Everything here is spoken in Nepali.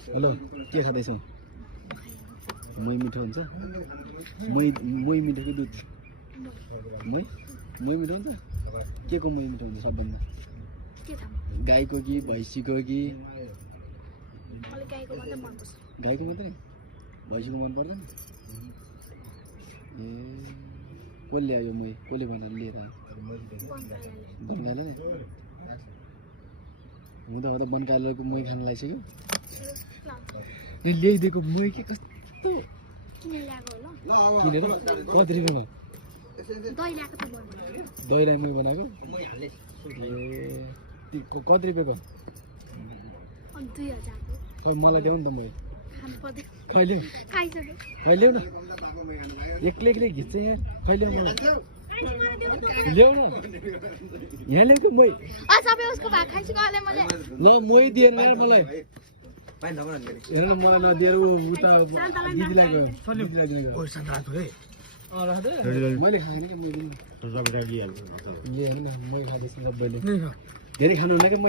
हेलो के खाँदैछौ मै मिठो हुन्छ मै मिठो कि दुध मै मिठो हुन्छ के को मै मिठो हुन्छ सबभन्दा गाईको कि भैँसीको कि गाईको मात्रै भैँसीको मन पर्दैन ए कसले ल्यायो मै कसले बनाएर लिएर आयो बनकाइलाले हुँदा हुँदा बनकाइलाको मै खान लागिसक्यो ल्याइदिएको मै के कस्तो किनेर कति रुपियाँमा दहीलाई मै बनाएको ए कति रुपियाँको खै मलाई देऊ नि त मै खैल्याउ न एक्लै घिच्छ यहाँ खैल्याउ मलाई ल्याउ न यहाँ ल्याउँछु मै ल मै दिएन यार मलाई हेर न मलाई नदिएर उता दिदीलाई गयो मैले खाएन कि मै मै खाँदैछु सबैले धेरै खानु हुन्न कि म